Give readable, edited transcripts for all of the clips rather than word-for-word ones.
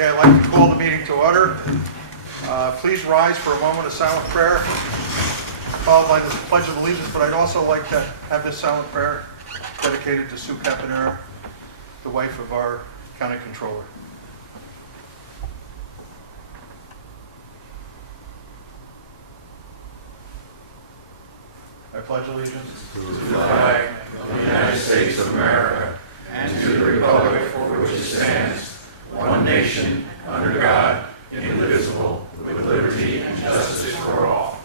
Okay, I'd like to call the meeting to order. Please rise for a moment of silent prayer, followed by the Pledge of Allegiance, but I'd also like to have this silent prayer dedicated to Sue Campanera, the wife of our county controller. I pledge allegiance to the flag of the United States of America and to the republic for which it stands, one nation, under God, indivisible, with liberty and justice for all.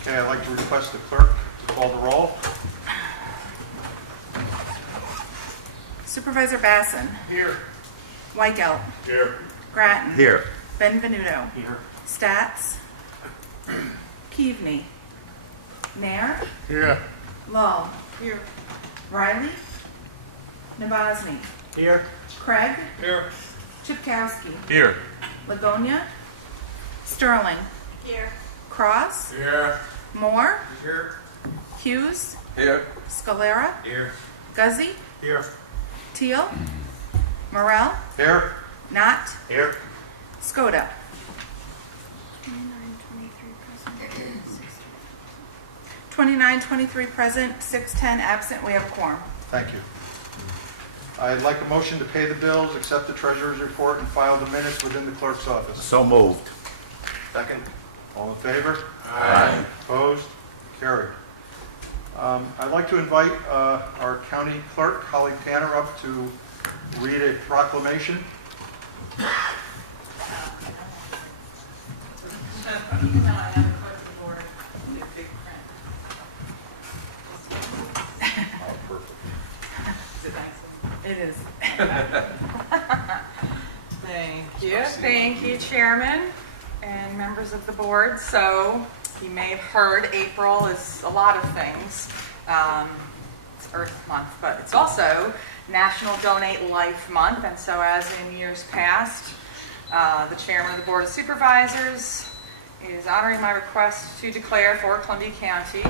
Okay, I'd like to request the clerk to call the roll. Supervisor Basson. Here. Weigelt. Here. Grattan. Here. Benvenuto. Here. Stats. Keaveney. Nair. Here. Lull. Here. Riley. Nabozny. Here. Craig. Here. Chipkowski. Here. Lagonia. Sterling. Here. Cross. Here. Moore. Here. Hughes. Here. Scalera. Here. Guzzi. Here. Teal. Morrell. Here. Knott. Here. Skoda. 29-23 present, 6-10 absent. We have a quorum. Thank you. I'd like a motion to pay the bills, accept the treasurer's report, and file the minutes within the clerk's office. So moved. Second. All in favor? Aye. Opposed? Carried. I'd like to invite our county clerk, Holly Tanner, up to read a proclamation. Oh, perfect. It is. Thank you, Chairman and members of the board. So you may have heard April is a lot of things. It's Earth Month, but it's also National Donate Life Month. And so as in years past, the Chairman of the Board of Supervisors is honoring my request to declare for Columbia County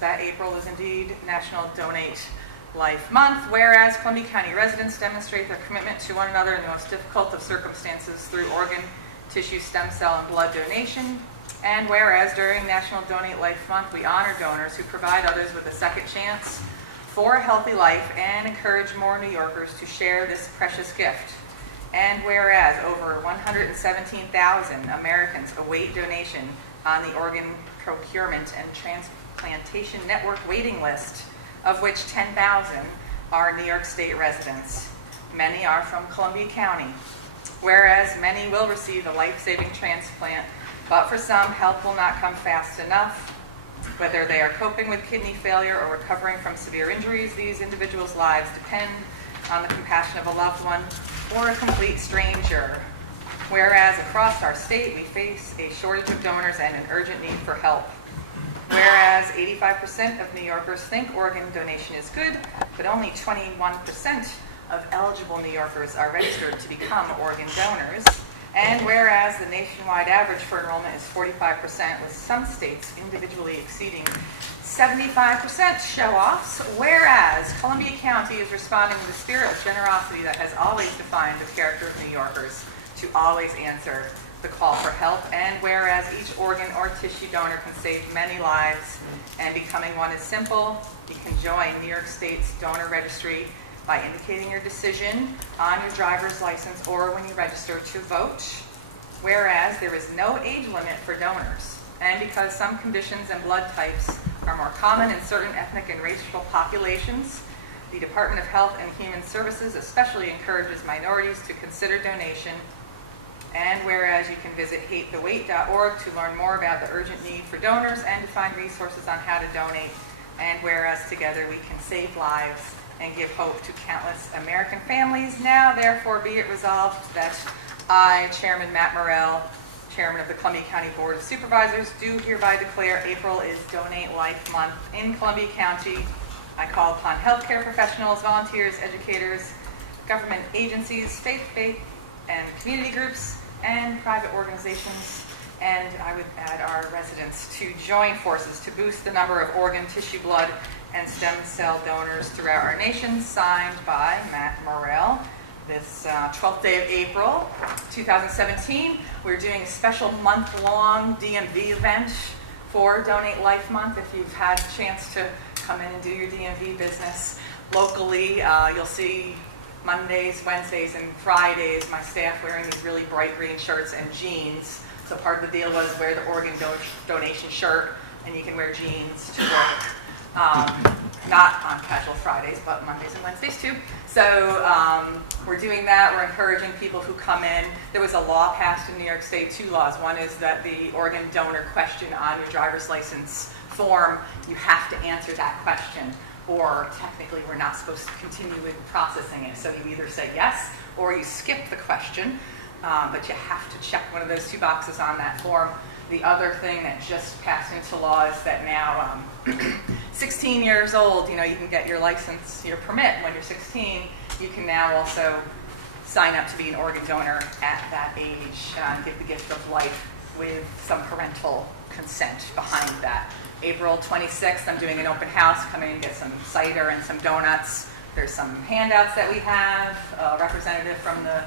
that April is indeed National Donate Life Month, whereas Columbia County residents demonstrate their commitment to one another in the most difficult of circumstances through organ, tissue, stem cell, and blood donation, and whereas during National Donate Life Month, we honor donors who provide others with a second chance for a healthy life and encourage more New Yorkers to share this precious gift. And whereas over 117,000 Americans await donation on the Organ Procurement and Transplantation Network waiting list, of which 10,000 are New York State residents. Many are from Columbia County. Whereas many will receive a life-saving transplant, but for some, help will not come fast enough. Whether they are coping with kidney failure or recovering from severe injuries, these individuals' lives depend on the compassion of a loved one or a complete stranger. Whereas across our state, we face a shortage of donors and an urgent need for help. Whereas 85% of New Yorkers think organ donation is good, but only 21% of eligible New Yorkers are registered to become organ donors. And whereas the nationwide average for enrollment is 45%, with some states individually exceeding 75% show-offs, whereas Columbia County is responding with a spirit of generosity that has always defined the character of New Yorkers to always answer the call for help, and whereas each organ or tissue donor can save many lives, and becoming one is simple, you can join New York State's donor registry by indicating your decision on your driver's license or when you register to vote. Whereas there is no age limit for donors, and because some conditions and blood types are more common in certain ethnic and racial populations, the Department of Health and Human Services especially encourages minorities to consider donation. And whereas you can visit hatethewait.org to learn more about the urgent need for donors and to find resources on how to donate. And whereas together we can save lives and give hope to countless American families, now therefore be it resolved that I, Chairman Matt Morrell, Chairman of the Columbia County Board of Supervisors, do hereby declare April is Donate Life Month in Columbia County. I call upon healthcare professionals, volunteers, educators, government agencies, faith and community groups, and private organizations, and I would add our residents, to join forces to boost the number of organ, tissue, blood, and stem cell donors throughout our nation, signed by Matt Morrell. This 12th day of April 2017, we're doing a special month-long DMV event for Donate Life Month. If you've had a chance to come in and do your DMV business locally, you'll see Mondays, Wednesdays, and Fridays my staff wearing these really bright green shirts and jeans. So part of the deal was wear the organ donation shirt, and you can wear jeans to work. Not on casual Fridays, but Mondays and Wednesdays too. So we're doing that. We're encouraging people who come in. There was a law passed in New York State, 2 laws. One is that the organ donor question on your driver's license form, you have to answer that question, or technically we're not supposed to continue with processing it. So you either say yes or you skip the question, but you have to check one of those 2 boxes on that form. The other thing that just passed into law is that now 16 years old, you can get your license, your permit when you're 16. You can now also sign up to be an organ donor at that age and give the gift of life with some parental consent behind that. April 26th, I'm doing an open house. Come in and get some cider and some donuts. There's some handouts that we have. A representative from the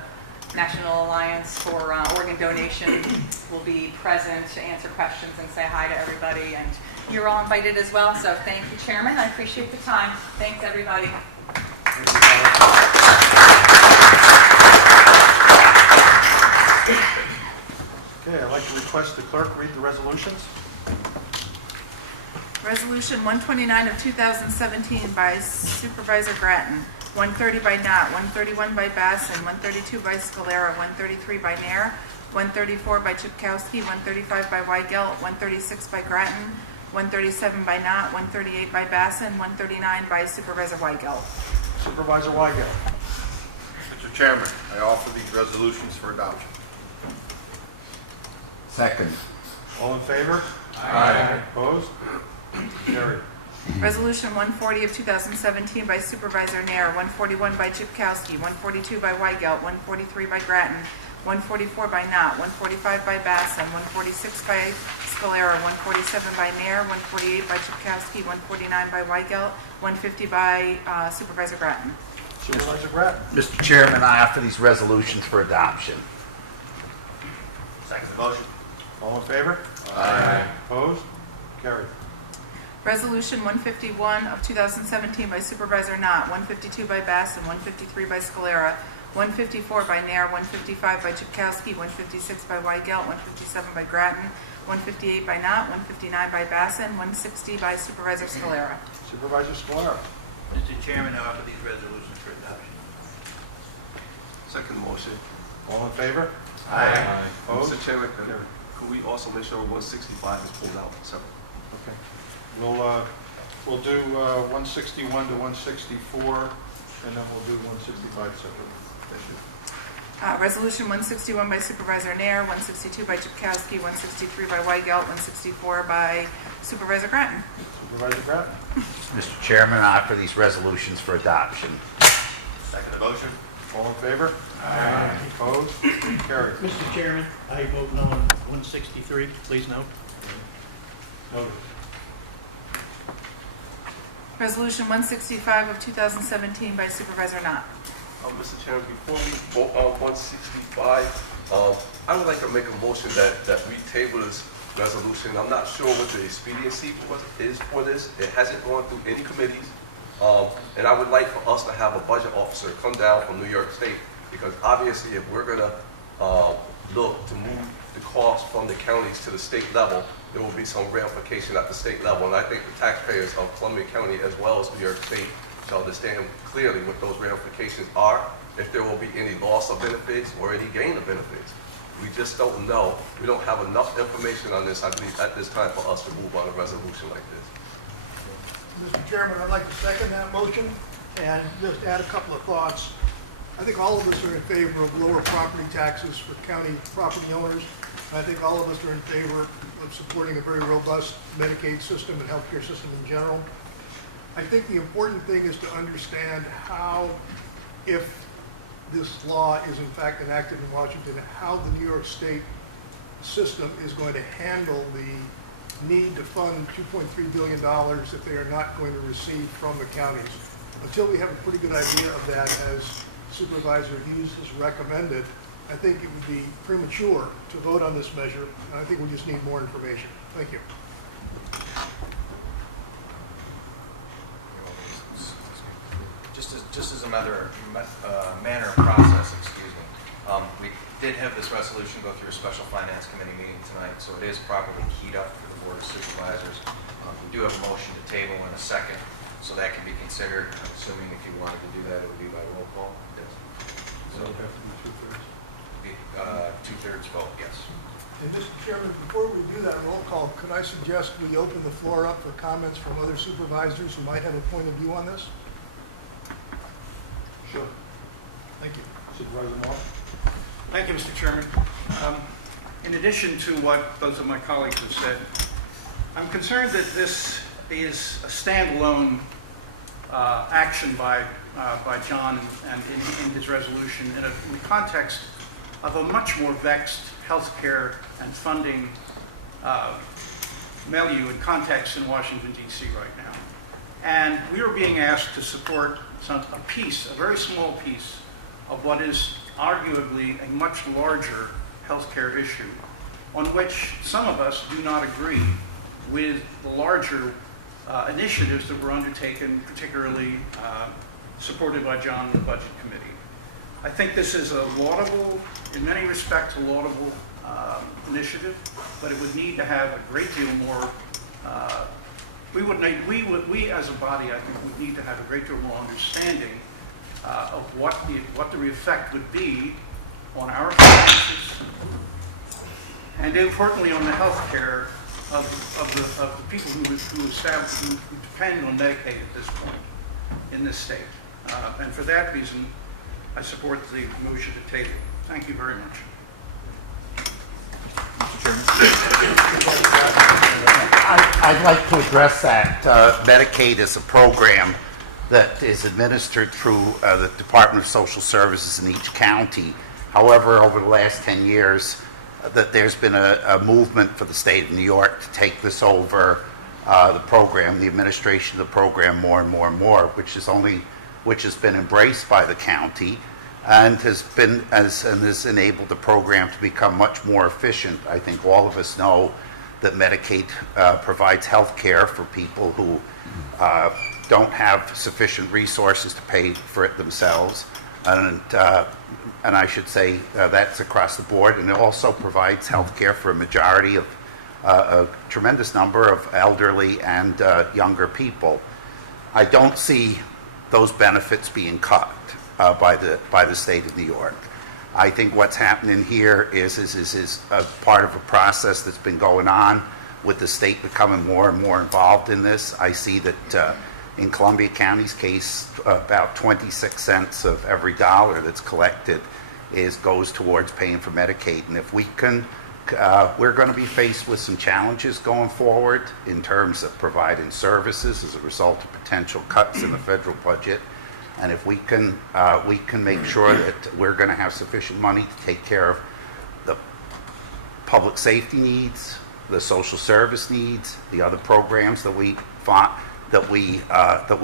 National Alliance for Organ Donation will be present to answer questions and say hi to everybody. And you're all invited as well. So thank you, Chairman. I appreciate the time. Thanks, everybody. Okay, I'd like to request the clerk read the resolutions. Resolution 129 of 2017 by Supervisor Grattan, 130 by Knott, 131 by Basson, 132 by Scalera, 133 by Nair, 134 by Chipkowski, 135 by Weigelt, 136 by Grattan, 137 by Knott, 138 by Basson, 139 by Supervisor Weigelt. Supervisor Weigelt. Mr. Chairman, I offer these resolutions for adoption. Second. All in favor? Aye. Opposed? Carried. Resolution 140 of 2017 by Supervisor Nair, 141 by Chipkowski, 142 by Weigelt, 143 by Grattan, 144 by Knott, 145 by Basson, 146 by Scalera, 147 by Nair, 148 by Chipkowski, 149 by Weigelt, 150 by Supervisor Grattan. Supervisor Grattan. Mr. Chairman, I offer these resolutions for adoption. Second motion. All in favor? Aye. Opposed? Carried. Resolution 151 of 2017 by Supervisor Knott, 152 by Basson, 153 by Scalera, 154 by Nair, 155 by Chipkowski, 156 by Weigelt, 157 by Grattan, 158 by Knott, 159 by Basson, 160 by Supervisor Scalera. Supervisor Scalera. Mr. Chairman, I offer these resolutions for adoption. Second motion. All in favor? Aye. Opposed? Mr. Chairman, could we also make sure 165 is pulled out separate? Okay. We'll do 161 to 164, and then we'll do 165 separately. Thank you. Resolution 161 by Supervisor Nair, 162 by Chipkowski, 163 by Weigelt, 164 by Supervisor Grattan. Supervisor Grattan. Mr. Chairman, I offer these resolutions for adoption. Second motion. All in favor? Aye. Opposed? Carried. Mr. Chairman, I vote no on 163. Please note. Noted. Resolution 165 of 2017 by Supervisor Knott. Mr. Chairman, before we vote on 165, I would like to make a motion that we table this resolution. I'm not sure what the expediency is for this. It hasn't gone through any committees. And I would like for us to have a budget officer come down from New York State, because obviously if we're going to look to move the cost from the counties to the state level, there will be some ramification at the state level. And I think the taxpayers of Columbia County as well as New York State shall understand clearly what those ramifications are, if there will be any loss of benefits or any gain of benefits. We just don't know. We don't have enough information on this, I believe, at this time for us to move on a resolution like this. Mr. Chairman, I'd like to second that motion and just add a couple of thoughts. I think all of us are in favor of lower property taxes for county property owners. I think all of us are in favor of supporting a very robust Medicaid system and healthcare system in general. I think the important thing is to understand how, if this law is in fact enacted in Washington, how the New York State system is going to handle the need to fund $2.3 billion that they are not going to receive from the counties. Until we have a pretty good idea of that, as Supervisor Hughes has recommended, I think it would be premature to vote on this measure, and I think we just need more information. Thank you. Just as a manner of process, we did have this resolution go through a special finance committee meeting tonight, so it is properly keyed up for the Board of Supervisors. We do have a motion to table in a second, so that can be considered. I'm assuming if you wanted to do that, it would be by roll call. Yes. So it would have to be two-thirds? Two-thirds vote, yes. And Mr. Chairman, before we do that roll call, could I suggest we open the floor up for comments from other supervisors who might have a point of view on this? Sure. Thank you. Supervisor Moore? Thank you, Mr. Chairman. In addition to what those of my colleagues have said, I'm concerned that this is a standalone action by John and in his resolution in the context of a much more vexed healthcare and funding milieu and context in Washington, D.C. right now. And we are being asked to support a very small piece of what is arguably a much larger healthcare issue, on which some of us do not agree with the larger initiatives that were undertaken, particularly supported by John and the Budget Committee. I think this is a laudable, in many respects, a laudable initiative, but it would need to have a great deal more. We as a body, I think, would need to have a great deal more understanding of what the effect would be on our finances, and importantly on the health care of the people who depend on Medicaid at this point in this state. And for that reason, I support the motion to table. Thank you very much. I'd like to address that. Medicaid is a program that is administered through the Department of Social Services in each county. However, over the last 10 years, that there's been a movement for the state of New York to take this over, the program, the administration of the program more and more and more, which has been embraced by the county and has enabled the program to become much more efficient. I think all of us know that Medicaid provides health care for people who don't have sufficient resources to pay for it themselves. And I should say that's across the board. And it also provides health care for a majority of a tremendous number of elderly and younger people. I don't see those benefits being cut by the state of New York. I think what's happening here is a part of a process that's been going on with the state becoming more and more involved in this. I see that in Columbia County's case, about 26 cents of every dollar that's collected goes towards paying for Medicaid. And if we can, we're going to be faced with some challenges going forward in terms of providing services as a result of potential cuts in the federal budget. And if we can make sure that we're going to have sufficient money to take care of the public safety needs, the social service needs, the other programs that we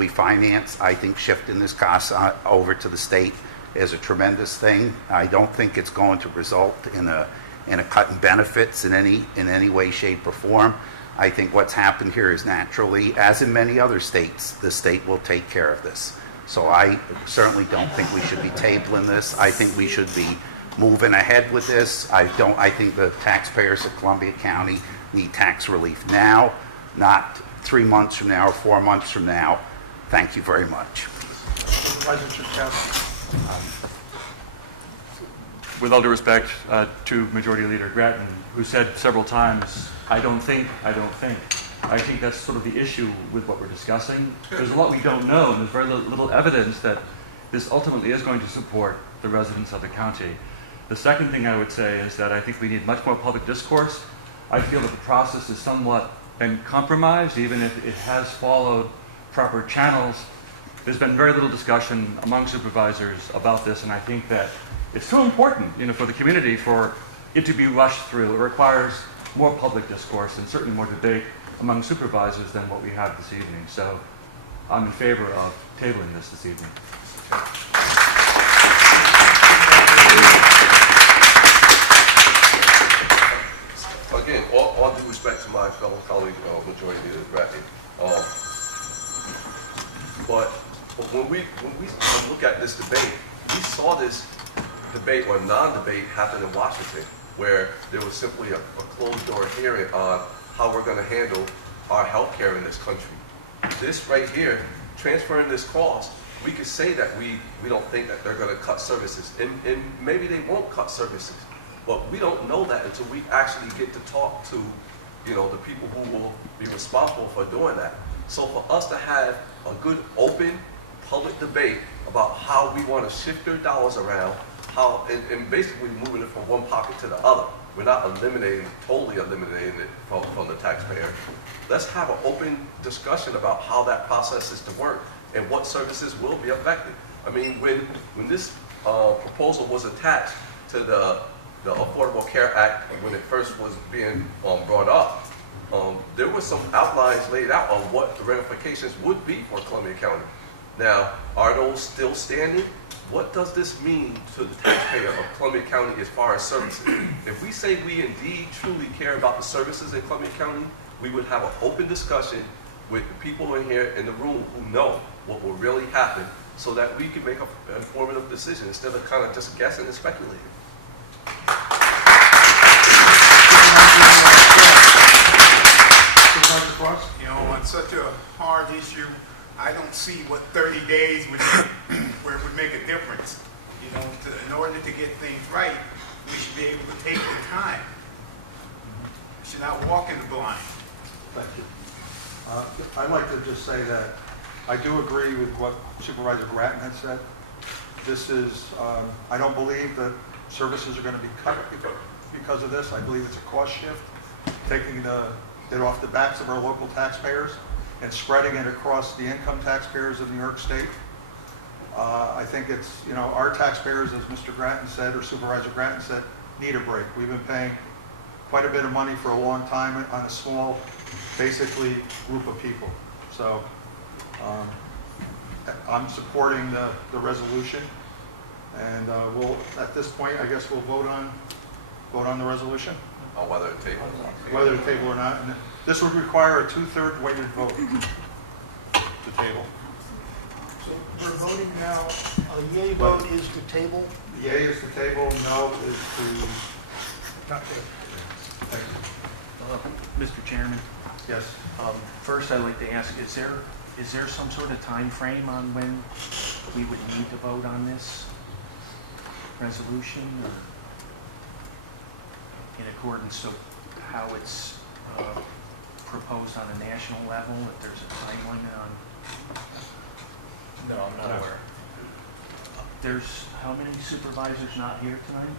finance, I think shifting this cost over to the state is a tremendous thing. I don't think it's going to result in a cut in benefits in any way, shape, or form. I think what's happened here is naturally, as in many other states, the state will take care of this. So I certainly don't think we should be tabling this. I think we should be moving ahead with this. I think the taxpayers of Columbia County need tax relief now, not 3 months from now or 4 months from now. Thank you very much. Supervisor Chakowski. With all due respect to Majority Leader Grattan, who said several times, I don't think. I think that's sort of the issue with what we're discussing. There's a lot we don't know, and there's very little evidence that this ultimately is going to support the residents of the county. The second thing I would say is that I think we need much more public discourse. I feel that the process has somewhat been compromised, even if it has followed proper channels. There's been very little discussion among supervisors about this, and I think that it's so important, for the community for it to be rushed through. It requires more public discourse and certainly more debate among supervisors than what we have this evening. So I'm in favor of tabling this evening. Again, all due respect to my fellow colleague, Majority Leader Grattan, but when we look at this debate, we saw this debate or non-debate happen in Washington, where there was simply a closed-door hearing on how we're going to handle our health care in this country. This right here, transferring this cost, we could say that we don't think that they're going to cut services, and maybe they won't cut services, but we don't know that until we actually get to talk to, the people who will be responsible for doing that. So for us to have a good, open, public debate about how we want to shift their dollars around, and basically moving it from one pocket to the other. We're not totally eliminating it from the taxpayer. Let's have an open discussion about how that process is to work and what services will be affected. I mean, when this proposal was attached to the Affordable Care Act, when it first was being brought up, there were some outlines laid out on what the ramifications would be for Columbia County. Now, are those still standing? What does this mean to the taxpayer of Columbia County as far as services? If we say we indeed truly care about the services in Columbia County, we would have an open discussion with the people in here in the room who know what will really happen, so that we can make an informative decision instead of kind of just guessing and speculating. On such a hard issue, I don't see what 30 days would make, where it would make a difference. In order to get things right, we should be able to take the time. We should not walk in the blind. Thank you. I'd like to just say that I do agree with what Supervisor Grattan had said. This is, I don't believe that services are going to be cut because of this. I believe it's a cost shift, taking it off the backs of our local taxpayers and spreading it across the income taxpayers of New York State. I think it's, our taxpayers, as Mr. Grattan said, or Supervisor Grattan said, need a break. We've been paying quite a bit of money for a long time on a small, basically, group of people. So I'm supporting the resolution, and at this point, I guess we'll vote on the resolution. On whether to table. Whether to table or not. And this would require a 2/3 weighted vote to table. So we're voting now, a yea vote is to table, Yea is to table, no is to not table. thank you. Mr. Chairman, Yes. first I'd like to ask, is there some sort of time frame on when we would need to vote on this resolution, or in accordance to how it's proposed on a national level, if there's a time limit on? No, I'm not aware. There's how many supervisors not here tonight?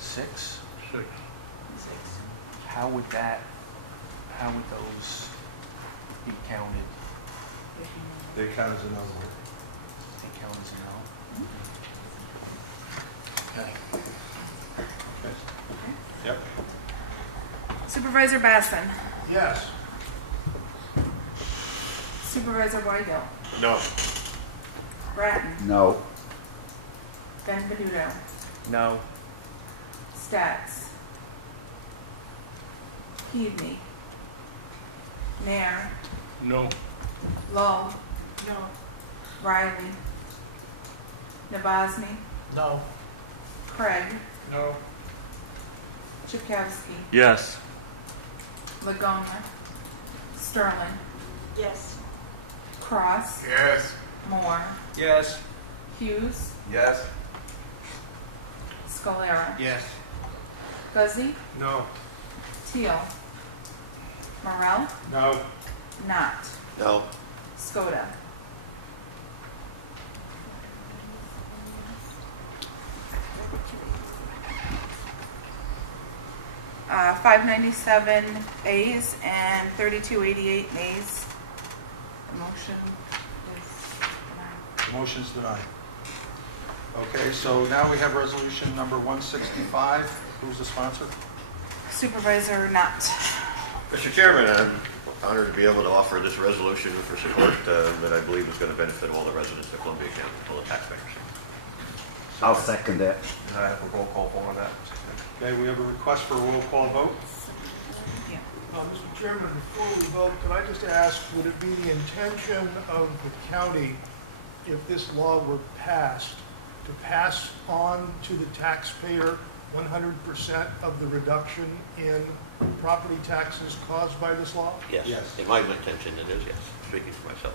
6? 6. How would those be counted? They count as a no vote. They count as a no? Okay. Yep. Supervisor Basson. Yes. Supervisor Weigel. No. Grattan. No. Benvenuto. No. Stats. Keaveney. Nair. No. Lull. No. Riley. Navasny. No. Craig. No. Chakowski. Yes. Lagona. Sterling. Yes. Cross. Yes. Moore. Yes. Hughes. Yes? Scalera. Yes. Guzzi. No. Teal. Morel. No. Knott. No. Skoda. Uh, 597 ayes and 3288 nays. The motion is denied. Motion's denied. Okay, so now we have resolution number 165. Who's the sponsor? Supervisor Not. Mr. Chairman, I'm honored to be able to offer this resolution for support that I believe is going to benefit all the residents of Columbia County, all the taxpayers. I'll second that. Can I have a roll call vote on that? Okay, we have a request for a roll call vote. Mr. Chairman, before we vote, could I just ask, would it be the intention of the county, if this law were passed, to pass on to the taxpayer 100% of the reduction in property taxes caused by this law? Yes. In my intention, it is, yes, speaking for myself.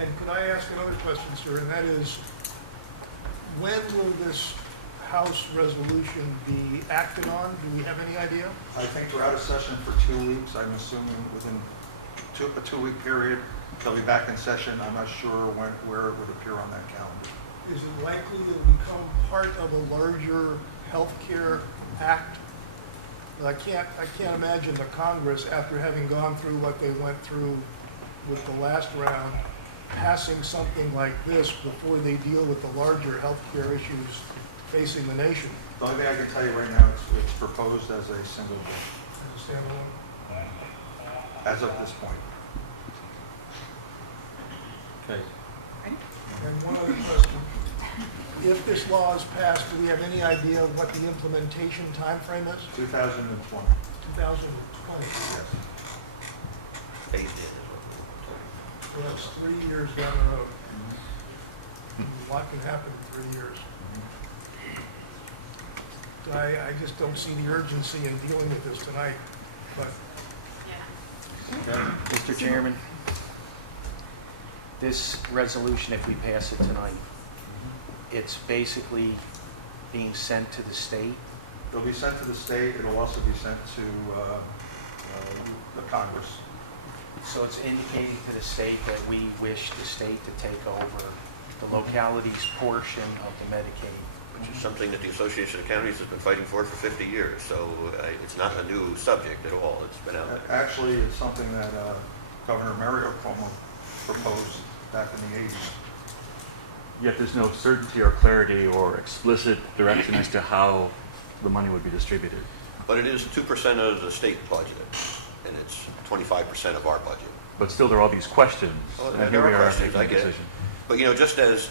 And could I ask another question, sir, and that is, when will this House resolution be acted on? Do we have any idea? I think we're out of session for 2 weeks. I'm assuming within a 2-week period, they'll be back in session. I'm not sure where it would appear on that calendar. Is it likely to become part of a larger healthcare act? I can't imagine the Congress, after having gone through what they went through with the last round, passing something like this before they deal with the larger healthcare issues facing the nation. The only thing I can tell you right now is it's proposed as a single bill, As a standalone. as of this point. Okay. And one other question. If this law is passed, do we have any idea of what the implementation timeframe is? 2020. 2020. Yes. Phased in is what we're So that's 3 years down the road. A lot can happen in 3 years. I just don't see the urgency in dealing with this tonight, but Mr. Chairman, this resolution, if we pass it tonight, it's basically being sent to the state. It'll be sent to the state. It'll also be sent to the Congress. So it's indicating to the state that we wish the state to take over the locality's portion of the Medicaid. which is something that the Association of Counties has been fighting for 50 years. So it's not a new subject at all. It's been out there. Actually, it's something that Governor Mario Cuomo proposed back in the 80s. Yet there's no certainty or clarity or explicit direction as to how the money would be distributed. But it is 2% of the state budget, and it's 25% of our budget. But still, there are all these questions, Well, and there here we are are questions, making I a get it. decision. But just as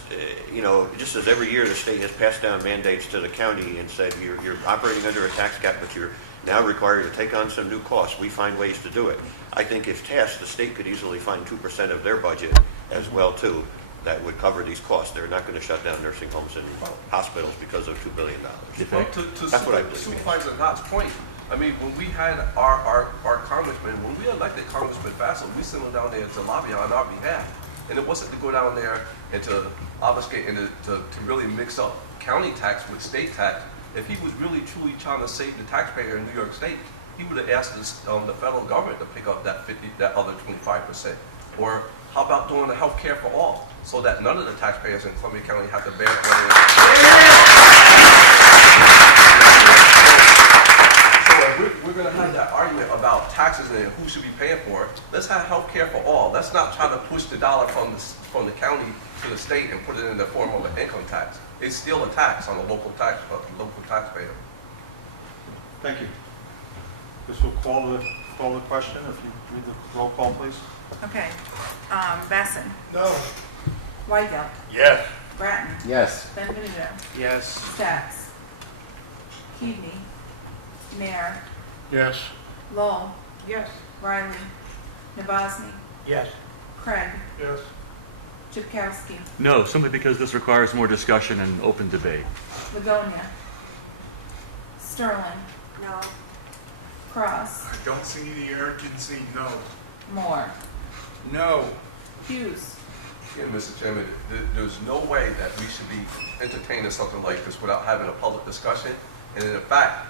just as every year the state has passed down mandates to the county and said you're operating under a tax cap, but you're now required to take on some new costs. We find ways to do it. I think if tasked, the state could easily find 2% of their budget as well too that would cover these costs. They're not going to shut down nursing homes and hospitals because of $2 billion. Well, to That's what I believe. Supervisor Knott's point, I mean, when we had our congressman, when we elected Congressman Fassel, we sent him down there to lobby on our behalf. And it wasn't to go down there and to obfuscate and to really mix up county tax with state tax. If he was really truly trying to save the taxpayer in New York State, he would have asked the federal government to pick up that other 25%. Or how about doing the health care for all, so that none of the taxpayers in Columbia County have to bear it. So if we're going to have that argument about taxes and who should be paying for it, let's have health care for all. Let's not try to push the dollar from the county to the state and put it in the form of an income tax. It's still a tax on the local taxpayer. Thank you. This will call the question. If you read the roll call, please. Okay. Basson. no. Weigel. Yes. Bratton. Yes. Benvenuto. Yes. Stats. Keeney. Nair. Yes. Lowell. Yes. Riley. Navazny. Yes. Craig. Yes. Chipkowski. No, simply because this requires more discussion and open debate. Livonia. Sterling. No. Cross. I don't see the urgency, no. Moore. No. Hughes. Yeah, Mr. Chairman, there's no way that we should be entertaining something like this without having a public discussion. And in fact,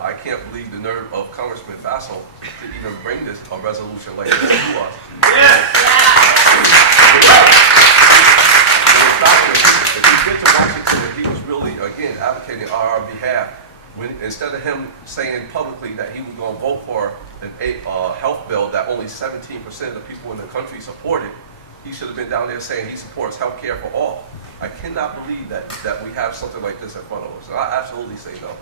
I can't believe the nerve of Congressman Fassel to even bring a resolution like this to us. If he get to Washington, if he was really, again, advocating on our behalf, instead of him saying publicly that he was going to vote for a health bill that only 17% of the people in the country supported, he should have been down there saying he supports health care for all. I cannot believe that we have something like this in front of us. And I absolutely say no.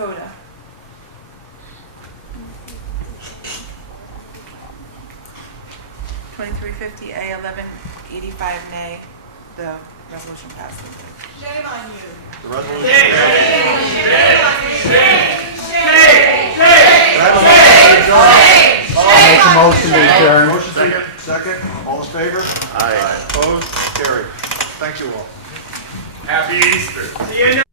Scoda. $23.50 A, 1185 nay. The resolution passes. Shame on you. The resolution. Can I have a motion to adjourn? I'll make a motion to adjourn. Motion second. All in favor? Aye. Opposed? Carried. Thank you all. Happy Easter. See you.